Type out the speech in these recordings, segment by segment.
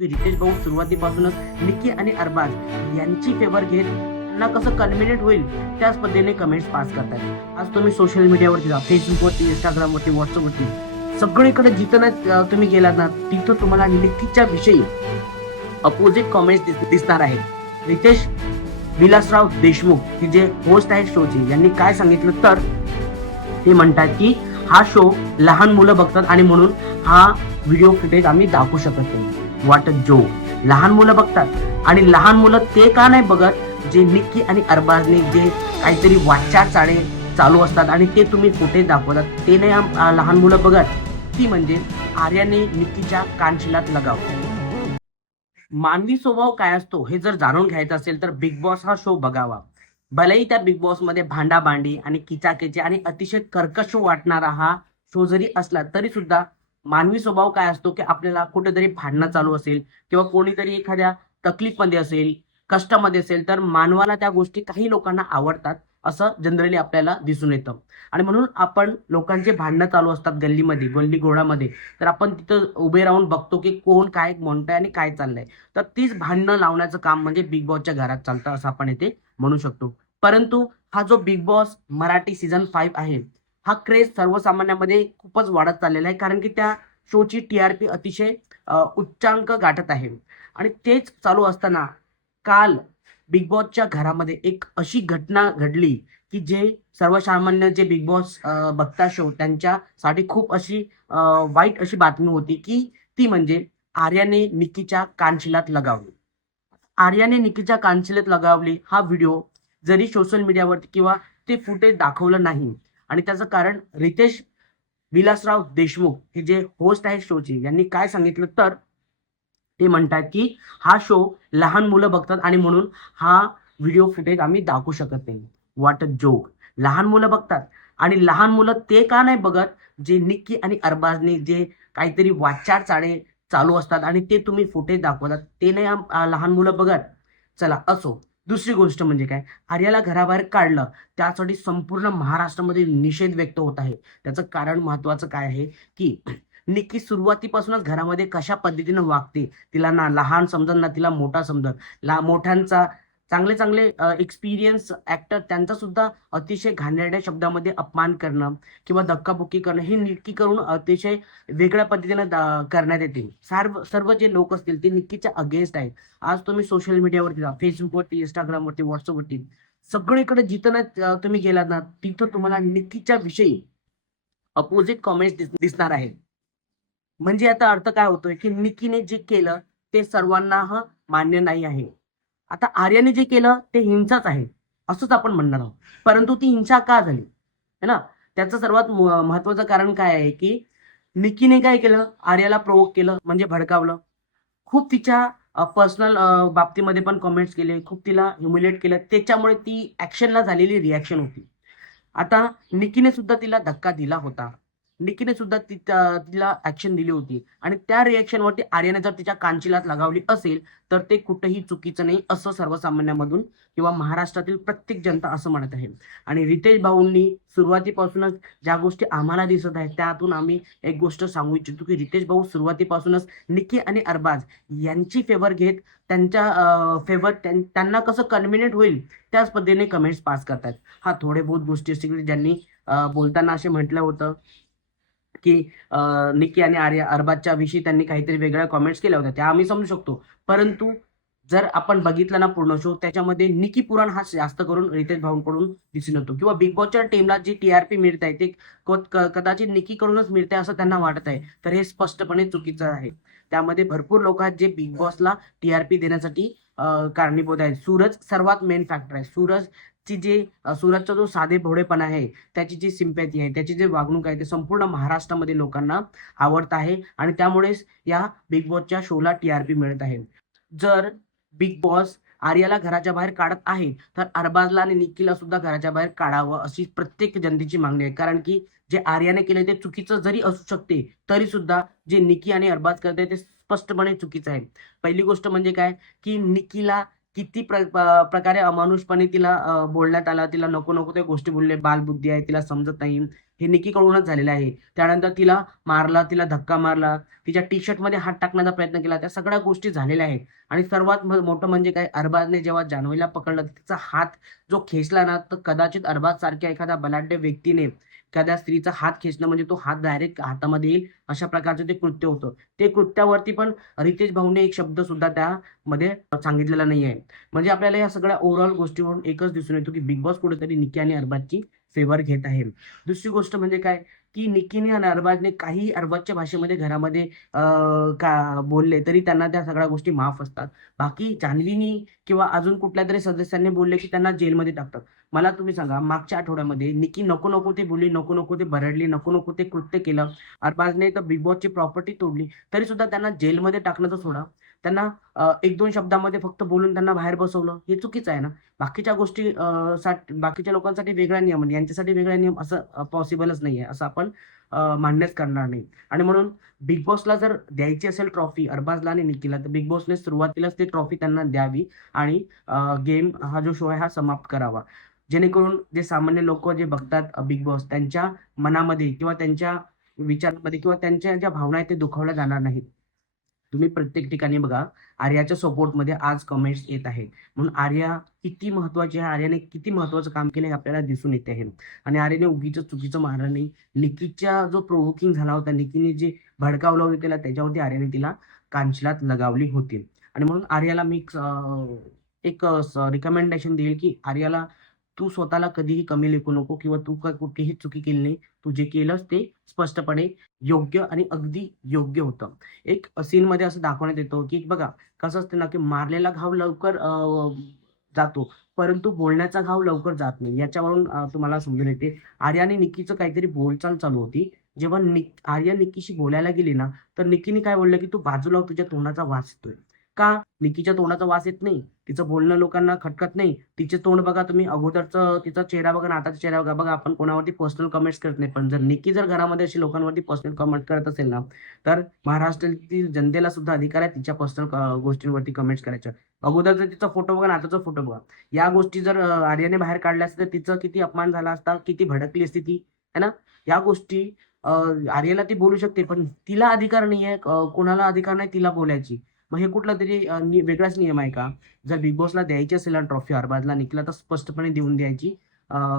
रितेश भाऊ सुरुवातीपासूनच निकी आणि अरबाज यांची फेवर घेत त्यांना कसं कन्व्हिनियंट होईल त्याच पद्धतीने कमेंट्स पास करतात आज तुम्ही सोशल मीडियावरती जा फेसबुकवरती इंस्टाग्रामवरती व्हॉट्सअपवरती सगळीकडे जिथं तुम्ही गेलात ना तिथं तुम्हाला निकीच्या विषयी अपोजिट कॉमेंट्स दिसणार आहेत. रितेश विलासराव देशमुख हे जे होस्ट आहेत शोचे यांनी काय सांगितलं तर ते म्हणतात की हा शो लहान मुलं बघतात आणि म्हणून हा व्हिडिओ फुटेज आम्ही दाखवू शकत नाही. वाटत जो लहान मुलं बघतात. आणि लहान मुलं ते का नाही बघत? जे निक्की आणि अरबाजने जे काहीतरी वाचा चाळे चालू असतात आणि ते तुम्ही फुटेज दाखवतात ते नाही लहान मुलं बघत. ती म्हणजे आर्याने निक्कीच्या कानशिलात लगाव. मानवी स्वभाव काय असतो हे जर जाणून घ्यायचं असेल तर बिग बॉस हा शो बघावा. भलेही त्या बिग बॉसमध्ये भांडाभांडी आणि किचाकिची आणि अतिशय कर्कश वाटणारा हा शो जरी असला तरी सुद्धा मानवी स्वभाव काय असतो की आपल्याला कुठेतरी भांडणं चालू असेल किंवा कोणीतरी एखाद्या तकलीफमध्ये असेल कष्टामध्ये असेल तर मानवाला त्या गोष्टी काही लोकांना आवडतात असं जनरली आपल्याला दिसून येतं. आणि म्हणून आपण लोकांचे भांडणं चालू असतात गल्लीमध्ये गल्ली घोडामध्ये तर आपण तिथं उभे राहून बघतो की कोण काय म्हणतंय आणि काय चाललंय. तर तीच भांडणं लावण्याचं काम म्हणजे बिग बॉसच्या घरात चालतं असं आपण येथे म्हणू शकतो. परंतु हा जो Bigg Boss Marathi season five आहे हा क्रेज सर्वसामान्यांमध्ये खूपच वाढत चाललेला आहे कारण की त्या शोची टी आर पी अतिशय उच्चांक गाठत आहे. आणि तेच चालू असताना काल बिग बॉसच्या घरामध्ये एक अशी घटना घडली की जे सर्वसामान्य जे बिग बॉस बघता शो त्यांच्यासाठी खूप अशी वाईट अशी बातमी होती की ती म्हणजे आर्याने निकीच्या कानशिलात लगावली. आर्याने निकीच्या कानशिलात लगावली हा व्हिडिओ जरी सोशल मीडियावरती किंवा ते फुटेज दाखवलं नाही आणि त्याचं कारण रितेश विलासराव देशमुख हे जे होस्ट आहेत शोचे यांनी काय सांगितलं? तर ते म्हणतात की हा शो लहान मुलं बघतात आणि म्हणून हा व्हिडिओ फुटेज आम्ही दाखवू शकत नाही. वाटत जोक लहान मुलं बघतात आणि लहान मुलं ते का नाही बघत? जे निक्की आणि अरबाजने जे काहीतरी वाचार चाळे चालू असतात आणि ते तुम्ही फुटेज दाखवतात ते नाही लहान मुलं बघत? चला असो. दुसरी गोष्ट म्हणजे काय? आर्याला घराबाहेर काढलं त्यासाठी संपूर्ण महाराष्ट्रामध्ये निषेध व्यक्त होत आहे. त्याचं कारण महत्वाचं काय आहे की निक्की सुरुवातीपासूनच घरामध्ये कशा पद्धतीनं वागते तिला ना लहान समजत ना तिला मोठा समजत ला मोठ्यांचा चांगले चांगले एक्सपिरियन्स ऍक्टर त्यांचा सुद्धा अतिशय घाणेरड्या शब्दामध्ये अपमान करणं किंवा धक्काबुक्की करणं हे निक्की करून अतिशय वेगळ्या पद्धतीने करण्यात येते. सर्व सर्व जे लोक असतील ते निक्कीच्या अगेन्स्ट आहेत. आज तुम्ही सोशल मीडियावरती जा फेसबुकवरती इंस्टाग्रामवरती व्हॉट्सअपवरती सगळीकडे जिथं तुम्ही गेलात ना तिथं तुम्हाला निक्कीच्या विषयी अपोजिट कॉमेंट्स दिसणार आहेत. म्हणजे आता अर्थ काय होतोय की निकीने जे केलं ते सर्वांना मान्य नाही आहे. आता आर्याने जे केलं ते हिंसाच आहे. असंच आपण म्हणणार आहोत. परंतु ती हिंसा का झाली? है ना? त्याचं सर्वात म- महत्वाचं कारण काय आहे की निकीने काय केलं? आर्याला प्रोवोक केलं म्हणजे भडकावलं. खूप तिच्या पर्सनल बाबतीमध्ये पण कमेंट्स केले. खूप तिला ह्युमिलेट केलं. त्याच्यामुळे ती ऍक्शनला झालेली रिॲक्शन होती. आता निकीने सुद्धा तिला धक्का दिला होता. निकीने सुद्धा ति- तिला ऍक्शन दिली होती. आणि त्या रिॲक्शनवरती आर्याने जर तिच्या कांचिलात लगावली असेल तर ते कुठेही चुकीचं नाही असं सर्वसामान्यामधून किंवा महाराष्ट्रातील प्रत्येक जनता असं म्हणत आहे. आणि रितेश भाऊंनी सुरुवातीपासूनच ज्या गोष्टी आम्हाला दिसत आहेत त्यातून आम्ही एक गोष्ट सांगू इच्छितो की रितेश भाऊ सुरुवातीपासूनच निकी आणि अरबाज यांची फेवर घेत त्यांच्या फेवर त्यांना कसं कन्व्हिनियंट होईल त्याच पद्धतीने कमेंट्स पास करतात हा थोडे बहुत गोष्टी असतील ज्यांनी बोलताना असे म्हटलं होतं. की निकी आणि आर्या अरबाजच्या विषयी त्यांनी काहीतरी वेगळ्या कॉमेंट्स केल्या होत्या. त्या आम्ही समजू शकतो. परंतु जर आपण बघितलं ना पूर्ण शो त्याच्यामध्ये निकी पुराण हा जास्त करून रितेश भाऊंकडून दिसून येतो. किंवा बिग बॉसच्या टीमला जी टीआरपी मिळत आहे ते क- कदाचित निकीकडूनच मिळते असं त्यांना वाटत आहे. तर हे स्पष्टपणे चुकीचं आहे. त्यामध्ये भरपूर लोक आहेत जे बिग बॉसला टीआरपी देण्यासाठी कारणीभूत आहेत. सूरज सर्वात मेन फॅक्टर आहे. सूरज ची जे सुरतचा जो साधे भोडेपणा आहे त्याची जी सिम्पॅथी आहे त्याची जे वागणूक आहे ते संपूर्ण महाराष्ट्रामध्ये लोकांना आवडत आहे आणि त्यामुळेच या बिग बॉसच्या शोला टी आर पी मिळत आहे. जर बिग बॉस आर्याला घराच्या बाहेर काढत आहे तर अरबाजला आणि निकीला सुद्धा घराच्या बाहेर काढावं अशी प्रत्येक जनतेची मागणी आहे. कारण की जे आर्याने केले ते चुकीचं जरी असू शकते तरी सुद्धा जे निकी आणि अरबाज करते ते स्पष्टपणे चुकीचं आहे. पहिली गोष्ट म्हणजे काय? की निकीला किती प्र प्रकारे अमानुषपणे तिला बोलण्यात आलं तिला नको नको त्या गोष्टी बोलले बालबुद्धी आहे तिला समजत नाही. हे निकीकडूनच झालेलं आहे. त्यानंतर तिला मारला तिला धक्का मारला तिच्या टी शर्टमध्ये हात टाकण्याचा प्रयत्न केला त्या सगळ्या गोष्टी झालेल्या आहेत. आणि सर्वात म- मोठं म्हणजे काय अरबाजने जेव्हा जान्हवीला पकडलं तिचा हात जो खेचला ना तर कदाचित अरबाज सारख्या एखाद्या बलाढ्य व्यक्तीने एखाद्या स्त्रीचा हात खेचणं म्हणजे तो हात डायरेक्ट हातामध्ये येईल अशा प्रकारचं ते कृत्य होतं. ते कृत्यावरती पण रितेश भाऊने एक शब्द सुद्धा त्यामध्ये सांगितलेला नाही आहे म्हणजे आपल्याला या सगळ्या ओव्हरऑल गोष्टीवरून एकच दिसून येतो की बिग बॉस कुठेतरी निकी आणि अरबाजची फेवर घेत आहे. दुसरी गोष्ट म्हणजे काय? की निकीने आणि अरबाजने काही अरबाजच्या भाषेमध्ये घरामध्ये का बोलले तरी त्यांना त्या सगळ्या गोष्टी माफ असतात. बाकी जान्हवीनी किंवा अजून कुठल्या तरी सदस्यांनी बोलले की त्यांना जेलमध्ये टाकतात. मला तुम्ही सांगा मागच्या आठवड्यामध्ये निकी नको नको ते बोलली नको नको ते बरडली नको नको ते कृत्य केलं अरबाजने तर बिग बॉसची प्रॉपर्टी तोडली तरी सुद्धा त्यांना जेलमध्ये टाकलं तर सोडा. त्यांना एक दोन शब्दामध्ये फक्त बोलून त्यांना बाहेर बसवलं हे चुकीचं आहे ना. बाकीच्या गोष्टी साठी बाकीच्या लोकांसाठी वेगळा नियम आणि यांच्यासाठी वेगळा नियम असं पॉसिबलच नाही आहे असं आपण मान्यच करणार नाही. आणि म्हणून बिग बॉसला जर द्यायची असेल ट्रॉफी अरबाजला आणि निकीला तर बिग बॉसने सुरुवातीलाच ती ट्रॉफी त्यांना द्यावी आणि गेम हा जो शो आहे हा समाप्त करावा. जेणेकरून जे सामान्य लोक जे बघतात बिग बॉस त्यांच्या मनामध्ये किंवा त्यांच्या विचारांमध्ये किंवा त्यांच्या ज्या भावना आहेत ते दुखावल्या जाणार नाहीत. तुम्ही प्रत्येक ठिकाणी बघा आर्याच्या सपोर्टमध्ये आज कमेंट्स येत आहे म्हणून आर्या किती महत्वाची आहे आर्याने किती महत्वाचं काम केलं हे आपल्याला दिसून येते आहे. आणि आर्याने उगीच चुकीचं मारलं नाही. निकीच्या जो प्रोवोकिंग झाला होता निकीने जे भडकावलं होतं त्याला त्याच्यावरती आर्याने तिला कांचलात लगावली होती. आणि म्हणून आर्याला मी एक रिकमेंडेशन देईल की आर्याला तू स्वतःला कधीही कमी लेखू नको किंवा तू काय कुठलीही चुकी केली नाही. तू जे केलंस ते स्पष्टपणे योग्य आणि अगदी योग्य होतं. एक सीन मध्ये असं दाखवण्यात येतो की बघा कसं असतं ना की मारलेला घाव लवकर जातो परंतु बोलण्याचा घाव लवकर जात नाही. याच्यावरून तुम्हाला समजून येते. आर्या आणि निकीचं काहीतरी बोलचाल चालू होती. जेव्हा निक आर्या निकीशी बोलायला गेली ना तर निकीने काय बोललं की तू बाजूला हो, तुझ्या तोंडाचा वास येतोय. का? निकीच्या तोंडाचा वास येत नाही. तिचं बोलणं लोकांना खटकत नाही. तिचे तोंड बघा तुम्ही. अगोदरचं तिचा चेहरा बघा आणि आताचा चेहरा बघा. बघा आपण कोणावरती पर्सनल कमेंट्स करत नाही. पण जर निकी जर घरामध्ये अशी लोकांवरती पर्सनल कमेंट करत असेल ना तर महाराष्ट्रातील जनतेला सुद्धा अधिकार आहे तिच्या पर्सनल गोष्टींवरती कमेंट्स करायच्या अगोदरचा तिचा फोटो बघा आताचा फोटो बघा. या गोष्टी जर आर्याने बाहेर काढल्या असत्या तर तिचं किती अपमान झाला असता किती भडकली असती ती. है ना? या गोष्टी आर्याला ती बोलू शकते पण तिला अधिकार नाही आहे कोणाला अधिकार नाही तिला बोलायची. मग हे कुठला तरी वेगळाच नियम आहे का? जर बिग बॉसला द्यायची असेल ट्रॉफी अरबाजला निकला तर स्पष्टपणे देऊन द्यायची.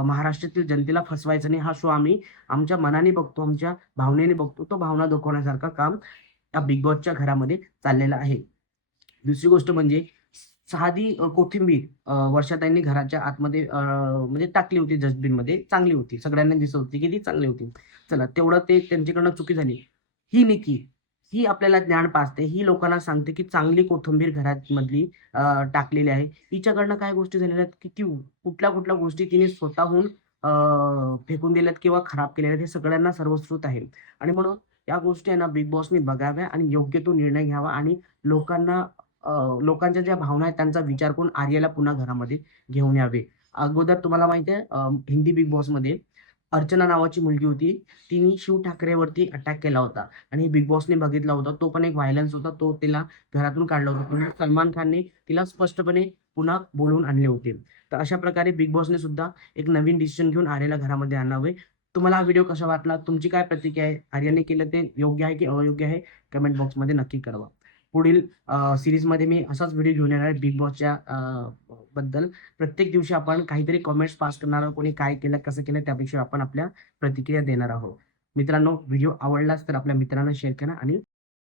महाराष्ट्रातील जनतेला फसवायचं नाही. हा शो आम्ही आमच्या मनाने बघतो आमच्या भावनेने बघतो. तो भावना दुखवण्यासारखं काम या बिग बॉसच्या घरामध्ये चाललेलं आहे. दुसरी गोष्ट म्हणजे साधी कोथिंबीर अं, वर्षाताईंनी घराच्या आतमध्ये म्हणजे टाकली होती डस्टबिनमध्ये चांगली होती. सगळ्यांना दिसत होती की ती चांगली होती. चला तेवढं ते त्यांच्याकडनं चुकी झाली. ही निकी ही आपल्याला ज्ञान पाचते ही लोकांना सांगते की चांगली कोथिंबीर घरात मधली टाकलेली आहे. हिच्याकडनं काय गोष्टी झालेल्या आहेत की ती कुठल्या कुठल्या गोष्टी तिने स्वतःहून फेकून दिल्यात किंवा खराब केलेल्या आहेत हे सगळ्यांना सर्वश्रुत आहे. आणि म्हणून या गोष्टी आहे ना बिग बॉसने बघाव्या आणि योग्य तो निर्णय घ्यावा आणि लोकांना लोकांच्या ज्या भावना आहेत त्यांचा विचार करून आर्याला पुन्हा घरामध्ये घेऊन यावे. अगोदर तुम्हाला माहिती आहे हिंदी बिग बॉसमध्ये अर्चना नावाची मुलगी होती. तिने शिव ठाकरेवरती अटॅक केला होता. आणि बिग बॉसने बघितला होता. तो पण एक व्हायलन्स होता. तो तिला घरातून काढला होता. पण सलमान खानने तिला स्पष्टपणे पुन्हा बोलवून आणले होते. तर अशा प्रकारे बिग बॉसने सुद्धा एक नवीन डिसिजन घेऊन आर्याला घरामध्ये आणावे. तुम्हाला हा व्हिडिओ कसा वाटला? तुमची काय प्रतिक्रिया आहे? आर्याने केलं ते योग्य आहे की अयोग्य आहे? कमेंट बॉक्समध्ये नक्की कळवा. पुढील सिरीजमध्ये मी असाच व्हिडिओ घेऊन येणार आहे बिग बॉसच्या बद्दल. प्रत्येक दिवशी आपण काहीतरी कॉमेंट्स पास करणार आहोत कोणी काय केलं कसं केलं त्यापेक्षा आपण आपल्या प्रतिक्रिया देणार आहोत. मित्रांनो व्हिडिओ आवडलाच तर आपल्या मित्रांना शेअर करा आणि